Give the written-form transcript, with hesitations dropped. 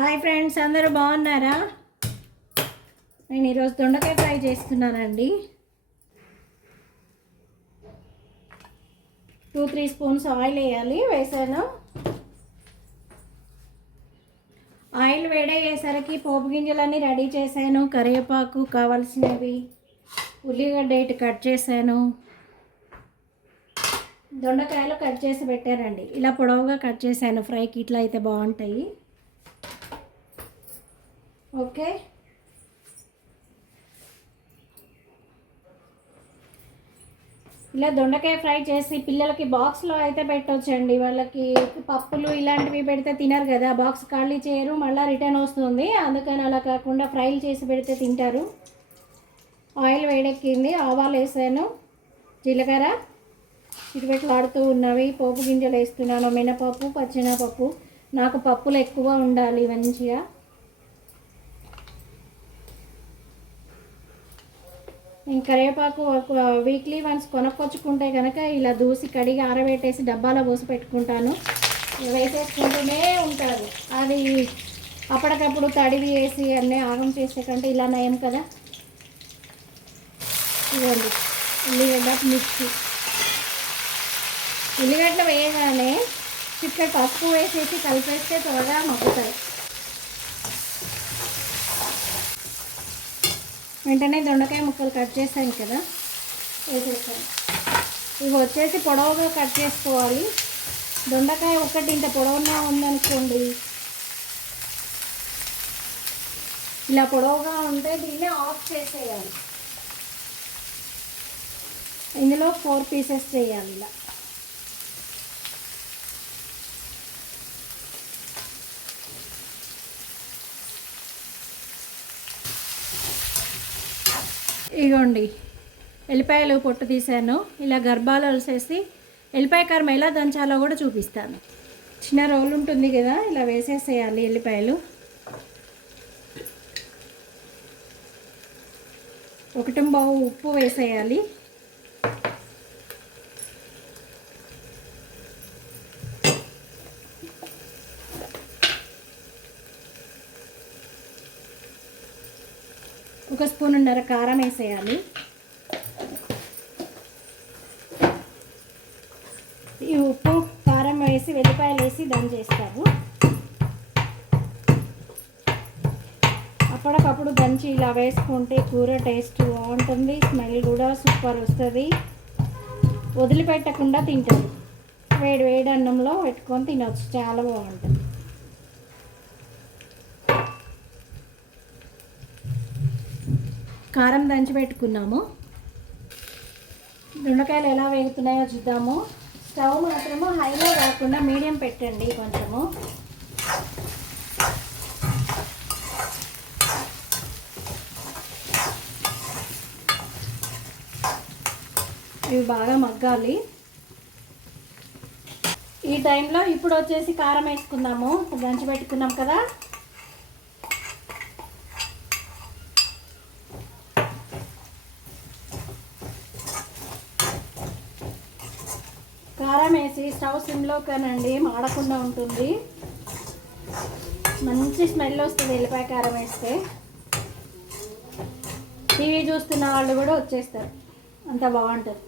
Hi friends, అందరూ బాగున్నారా? నేను ఈరోజు దొండకాయ ఫ్రై చేస్తున్నానండి. 2-3 స్పూన్స్ ఆయిల్ వేయాలి. వేసాను. ఆయిల్ వేడయ్యేసరికి పోపు గింజలన్నీ రెడీ చేశాను. కరివేపాకు కావాల్సినవి, ఉల్లిగడ్డ ఇటు కట్ చేశాను. దొండకాయలు కట్ చేసి పెట్టానండి. ఇలా పొడవుగా కట్ చేశాను. ఫ్రైకి ఇట్లా అయితే బాగుంటాయి. ఓకే, ఇలా దొండకాయ ఫ్రై చేసి పిల్లలకి బాక్స్లో అయితే పెట్టొచ్చండి. వాళ్ళకి పప్పులు ఇలాంటివి పెడితే తినరు కదా, బాక్స్ ఖాళీ చేయరు, మళ్ళీ రిటర్న్ వస్తుంది. అందుకని అలా కాకుండా ఫ్రైలు చేసి పెడితే తింటారు. ఆయిల్ వేడెక్కింది, ఆవాలు వేసాను, జీలకర్ర చిటిపెట్లాడుతూ ఉన్నవి. పోపు గింజలు వేస్తున్నాను, మినపప్పు, పచ్చెనపప్పు. నాకు పప్పులు ఎక్కువ ఉండాలి మంచిగా. నేను కరివేపాకు వీక్లీ వన్స్ కొనుక్కొచ్చుకుంటే కనుక ఇలా దూసి కడిగి ఆరబెట్టేసి డబ్బాలో పోసి పెట్టుకుంటాను. వేసేసుకుంటూనే ఉంటారు. అది అప్పటికప్పుడు తడివి వేసి అన్నీ ఆగం చేసే కంటే ఇలా నయం కదా. ఇవ్వండి, ఉల్లిగడ్డ, మిర్చి. ఉల్లిగడ్డ వేయగానే చిక్కటి పసుపు వేసేసి కలిపేస్తే త్వరగా మగ్గుతాయి. వెంటనే దొండకాయ ముక్కలు కట్ చేశాను కదా, వేసేసాను. ఇవి వచ్చేసి పొడవుగా కట్ చేసుకోవాలి. దొండకాయ ఒకటి ఇంత పొడవుగా ఉందనుకోండి, ఇలా పొడవుగా ఉంటే దీన్ని ఆఫ్ చేసేయాలి. ఇందులో 4 పీసెస్ చేయాలి. ఇలా ఇగోండి, ఎల్లిపాయలు పొట్టు తీసాను. ఇలా గర్భాలు వలిసేసి ఎల్లిపాయ కారం ఎలా దంచాలో కూడా చూపిస్తాను. చిన్న రోలు ఉంటుంది కదా, ఇలా వేసేసేయాలి ఎల్లిపాయలు. 1 పావు ఉప్పు వేసేయాలి. ఒక స్పూనున్నర కారం వేసేయాలి. ఈ ఉప్పు కారం వేసి వెల్లిపాయలు వేసి దంచేస్తాము. అప్పటికప్పుడు దంచి ఇలా వేసుకుంటే కూర టేస్ట్ బాగుంటుంది, స్మెల్ కూడా సూపర్ వస్తుంది. వదిలిపెట్టకుండా తింటారు. వేడి వేడి అన్నంలో పెట్టుకొని తినవచ్చు, చాలా బాగుంటుంది. కారం దంచి పెట్టుకున్నాము. దొండకాయలు ఎలా వేగుతున్నాయో చూద్దాము. స్టవ్ మాత్రము హైలో కాకుండా మీడియం పెట్టండి కొంచెము. ఇవి బాగా మగ్గాలి. ఈ టైంలో ఇప్పుడు వచ్చేసి కారం వేసుకుందాము. దంచి పెట్టుకున్నాం కదా, కారం వేసి స్టవ్ సిమ్లో కానండి, మాడకుండా ఉంటుంది. మంచి స్మెల్ వస్తుంది ఎల్లిపాయ కారం వేస్తే. టీవీ చూస్తున్న వాళ్ళు కూడా వచ్చేస్తారు, అంత బాగుంటుంది.